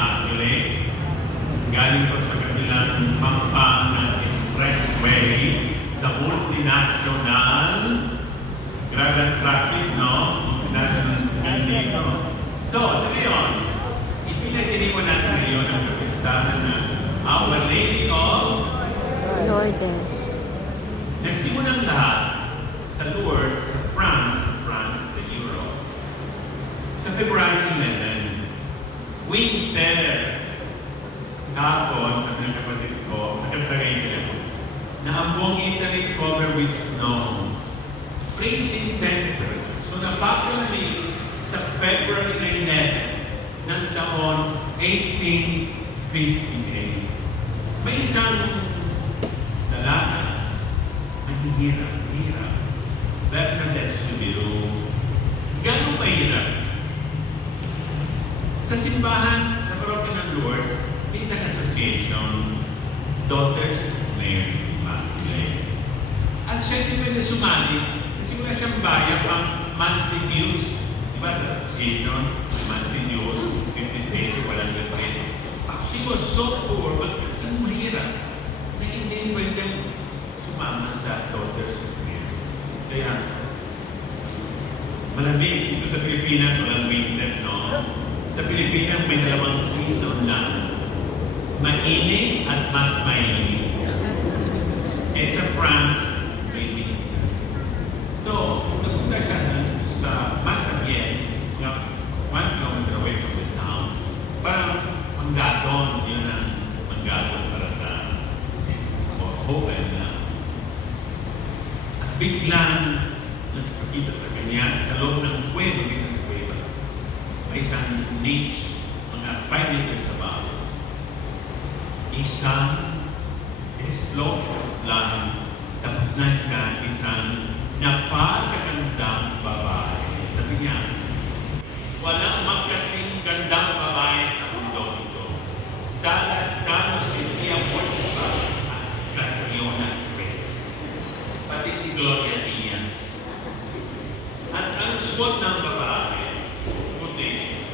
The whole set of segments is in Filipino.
Immaculate. Galing po sa kabilang Pampanga Expressway sa multinational gravel traffic, no? Multinational dito. So, sa ngayon, ipinagdiriwan natin ngayon ang kapistahan na Our Lady of Lourdes. Nagsimulang lahat sa Lourdes, sa France, sa Europe. Sa February 11, winter. Tapos, sabi ng kapatid ko, na ang buong Italy covered with snow. Freezing temperature. So, napakalamin sa February 11 ng taon 1858. May isang lalaki na hirap. Bernadette Soubirous. Gano'ng mahirap? Sa simbahan, sa parokya ng Lourdes, may isang association, Daughters of Mary Immaculate. At siya din pwede sumali kasi wala siyang bayad pang monthly dues. Diba sa association, monthly dues, 50 pesos, 100 pesos. She was so poor, but kasi mahirap na hindi pwede sumama sa Daughters of Mary. Kaya, malamig dito sa Pilipinas, walang winter, no? Sa Pilipinas, may dalawang season lang. Mainit at mas mainit. Eh sa France, may winter. So, napunta siya sa Massabielle, 1 kilometer away from the town. Parang manggaton, yun ang manggaton para sa Hohen na. At biglang nagpakita sa kanya sa loob ng kuweba, isang kuweba. May isang niche, mga 5 meters above. Isang explosion of blood. Tapos nandiyan isang napakagandang babae. Sabi niya, walang magkasing gandang babae sa mundo ito. Dalos hindi ang Wolfsburg at Catriona Gray. Pati si Gloria Diaz. At ang suot ng babae, puti,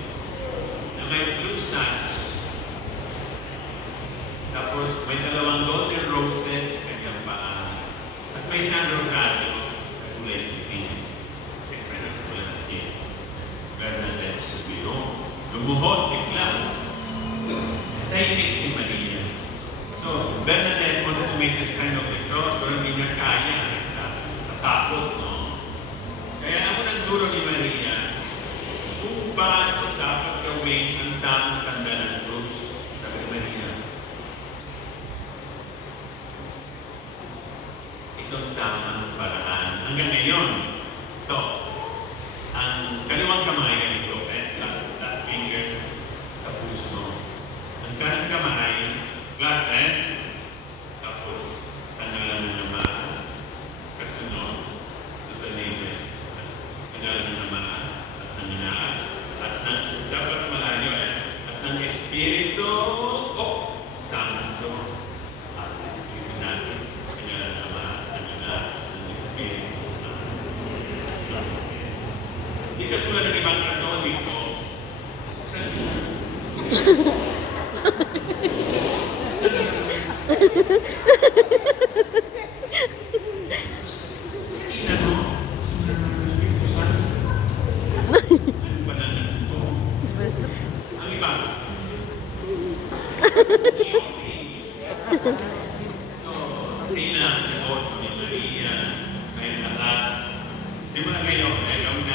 na may blue sash. Tapos may dalawang golden roses, kanyang paa. At may isang rosario, kulay puti. Siyempre na kulay skin. Bernadette Soubirous. Lumuhod, bigla. Tahimik si Maria. So, Bernadette wanted to make this kind of the cross, pero hindi niya kaya sa takot, no? Kaya ako nagturo ni Maria kung paano dapat gawin ang tamang tanda ng cross. Sabi ni Maria, itong tamang paraan. Hanggang ngayon. So, ang kaliwang kamay ay ito, that finger sa puso. Ang kanang kamay, flat tapos sa ngalan ng Ama, kasunod, sa libre, sa ngalan ng Ama, at ng Ina, at ng, dapat malayo at ng Espiritu, Santo. At ito natin, sa ngalan ng Ama, ng Ina, ng Espiritu Santo. Hindi ka tulad ng ibang Katoliko, ang iba, so, hindi na nabot ni Maria, may lahat. Simula ngayon, gawin